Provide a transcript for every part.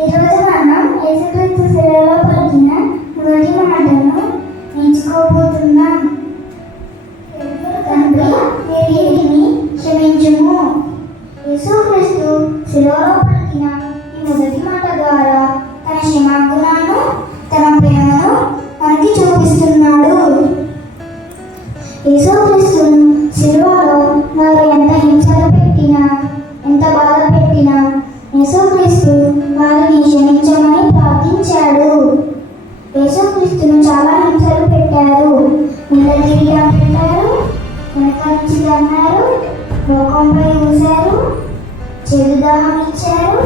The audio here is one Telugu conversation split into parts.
ఈరోజు మనం యేసుక్రీస్తు పలికిన మొదటి మాటను తండ్రి క్షమించుము? యేసుక్రీస్తు శిలువలో పలికిన యేసుక్రీస్తును శిలువలో వారు ఎంత హింసలు పెట్టినా ఎంత బాధ పెట్టినా యేసుక్రీస్తు వారిని క్షమించమని ప్రార్థించాడు. యేసుక్రీస్తును చాలా హింసలు పెట్టారు. నిలదీయడం పెట్టారు. వెనకచ్చి తన్నారు లోకంపై ఊశారు చెడుదాహం ఇచ్చారు.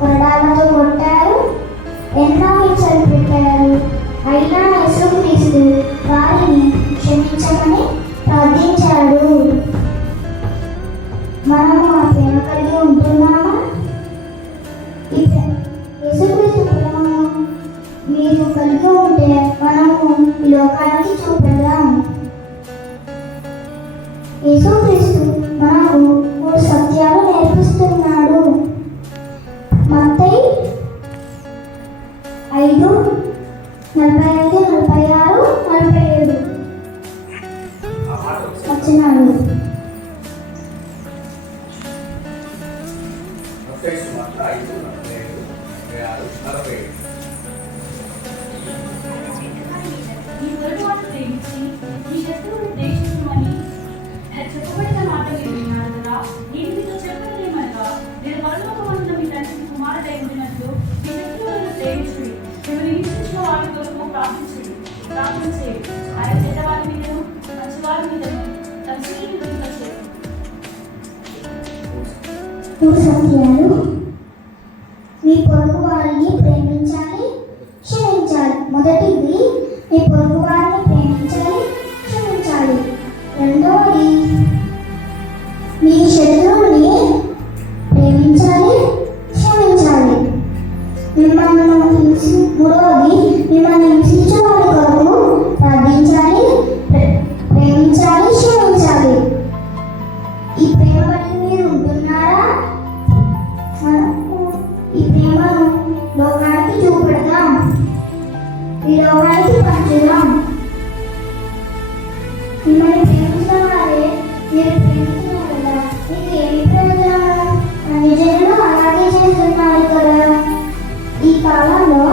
కొరడాలతో ఐదు నలభై ఆరు నలభై ఏడు. వచ్చినాడు ఐదు నలభై ఆరు నలభై ఏడు. చేయండి ఆయన చెడ్డవారి మీదను మంచివారి మీదను తన సూర్యుని చేయండి సత్యాలు మీ పొరుగు వారిని ప్రేమించాలి క్షమించాలి. మొదటిది మీ పొరుగు వారిని ప్రేమించాలి క్షమించాలి. రెండవది మీ శత్రువుని ప్రేమించాలి క్షమించాలి. మిమ్మల్ని హింసి మూడవది మిమ్మల్ని హింసించే ఈ పంచుదాం మిమ్మల్ని ప్రేమించిన వారే మీరు ప్రేమిస్తున్నారు కదా మీకు ఏమి ప్రయోజనం అన్ని జనులు అలాగే చేస్తున్నారు కదా ఈ కాలంలో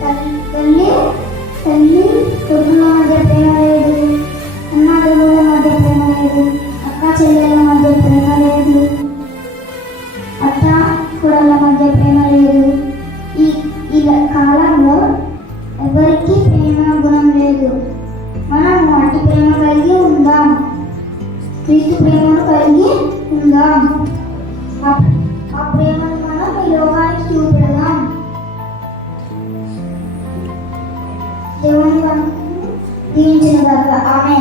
తల్లి తల్లి తల్లి కొడుకుల మధ్య ప్రేమ లేదు క్రీస్తు ప్రేమను కలిగి ఉందాం ఆ- ఆ ప్రేమను మనం ఈ లోకానికి చూపెడదాం దేవుని మనం దీవించిన గాక ఆమె